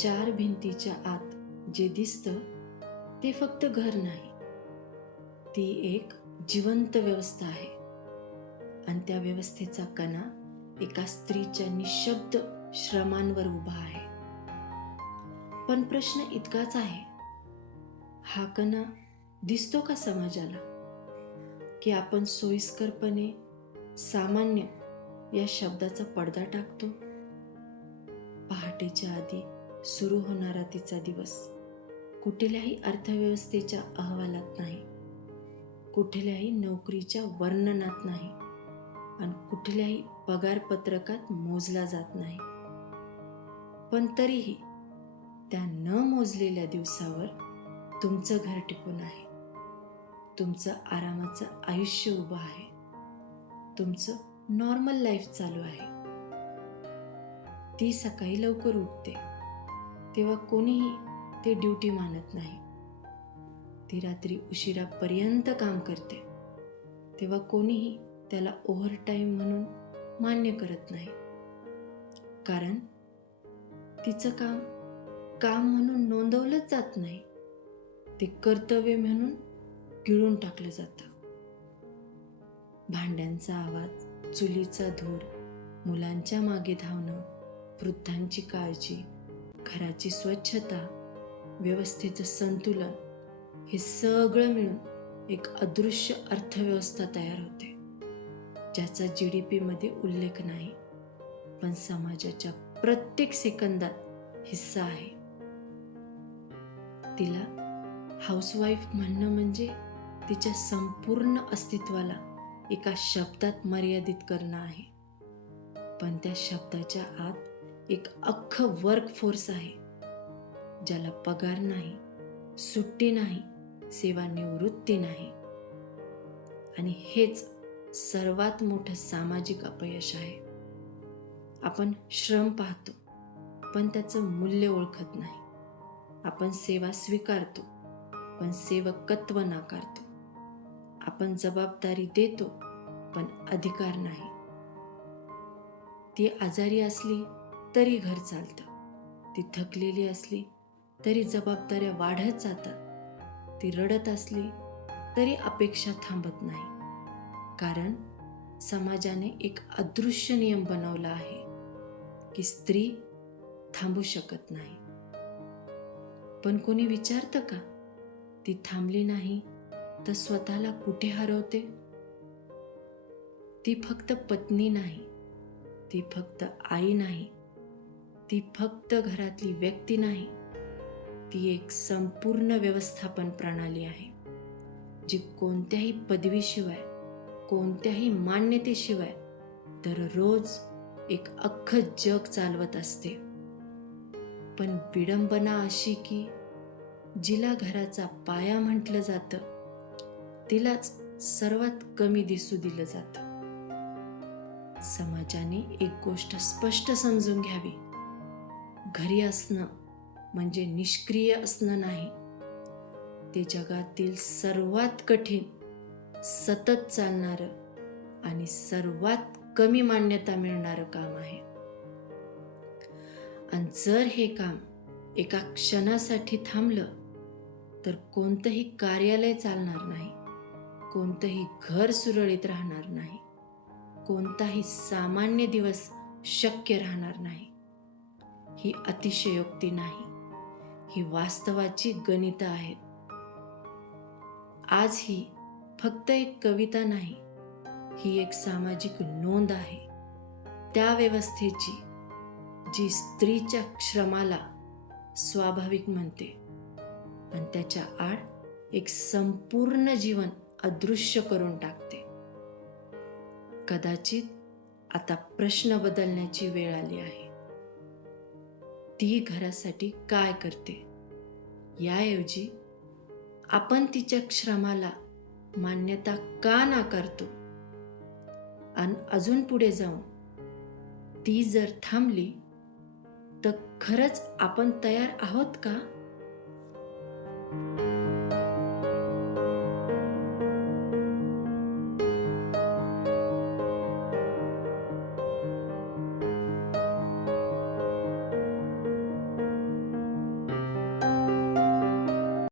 चार भिंतीच्या आत जे दिसतं ते फक्त घर नाही, ती एक जिवंत व्यवस्था आहे. आणि त्या व्यवस्थेचा कणा एका स्त्रीच्या निशब्द श्रमांवर उभा आहे. पण प्रश्न इतकाच आहे, हा कणा दिसतो का समाजाला? की आपण सोयीस्करपणे सामान्य या शब्दाचा पडदा टाकतो? पहाटेच्या आधी सुरू होणारा तिचा दिवस कुठल्याही अर्थव्यवस्थेच्या अहवालात नाही, कुठल्याही नोकरीच्या वर्णनात नाही आणि कुठल्याही पगारपत्रकात मोजला जात नाही. पण तरीही त्या न मोजलेल्या दिवसावर तुमचं घर टिकून आहे, तुमचं आरामाचं आयुष्य उभं आहे, तुमचं नॉर्मल लाईफ चालू आहे. ती सकाळी लवकर उठते तेव्हा कोणीही ते ड्युटी मानत नाही. ती रात्री उशिरापर्यंत काम करते तेव्हा कोणीही त्याला ओव्हरटाईम म्हणून मान्य करत नाही. कारण तिचं काम काम म्हणून नोंदवलंच जात नाही, ते कर्तव्य म्हणून गिळून टाकलं जातं. भांड्यांचा आवाज, चुलीचा धूर, मुलांच्या मागे धावणं, वृद्धांची काळजी, घराची स्वच्छता, व्यवस्थेचं संतुलन, हे सगळं मिळून एक अदृश्य अर्थव्यवस्था तयार होते, ज्याचा GDP मध्ये उल्लेख नाही, पण समाजाच्या प्रत्येक सेकंदात हिस्सा आहे. तिला हाऊसवाईफ म्हणणं म्हणजे तिच्या संपूर्ण अस्तित्वाला एका शब्दात मर्यादित करणं आहे. पण त्या शब्दाच्या आत एक अख्खं वर्कफोर्स आहे, ज्याला पगार नाही, सुट्टी नाही, सेवानिवृत्ती नाही. आणि हेच सर्वात मोठं सामाजिक अपयश आहे. आपण श्रम पाहतो पण त्याचं मूल्य ओळखत नाही. आपण सेवा स्वीकारतो पण सेवकत्व नाकारतो. आपण जबाबदारी देतो पण अधिकार नाही. ती आजारी असली तरी घर चालतं, ती थकलेली असली तरी जबाबदाऱ्या वाढत जातात, ती रडत असली तरी अपेक्षा थांबत नाही. कारण समाजाने एक अदृश्य नियम बनवला आहे की स्त्री थांबू शकत नाही. पण कोणी विचारतं का, ती थांबली नाही तर स्वतःला कुठे हरवते? ती फक्त पत्नी नाही, ती फक्त आई नाही, ती फक्त घरातली व्यक्ती नाही, ती एक संपूर्ण व्यवस्थापन प्रणाली आहे, जी कोणत्याही पदवीशिवाय, कोणत्याही मान्यतेशिवाय दररोज एक अख्खं जग चालवत असते. पण विडंबना अशी की जिला घराचा पाया म्हटलं जातं, तिलाच सर्वात कमी दिसू दिलं जातं. समाजाने एक गोष्ट स्पष्ट समजून घ्यावी, घरी असणं म्हणजे निष्क्रिय असणं नाही. ते जगातील सर्वात कठीण, सतत चालणारं आणि सर्वात कमी मान्यता मिळणारं काम आहे. आणि जर हे काम एका क्षणासाठी थांबलं तर कोणतंही कार्यालय चालणार नाही, कोणतंही घर सुरळीत राहणार नाही, कोणताही सामान्य दिवस शक्य राहणार नाही. ही अतिशयोक्ती नाही, ही वास्तवाची गणितं आहेत. आज ही फक्त एक कविता नाही, ही एक सामाजिक नोंद आहे त्या व्यवस्थेची जी स्त्रीच्या श्रमाला स्वाभाविक म्हणते आणि त्याच्या आड एक संपूर्ण जीवन अदृश्य करून टाकते. कदाचित आता प्रश्न बदलण्याची वेळ आली आहे. ती घरासाठी काय करते याऐवजी आपण तिच्या श्रमाला मान्यता का नाकारतो? आणि अजून पुढे जाऊन ती जर थांबली तर खरंच आपण तयार आहोत का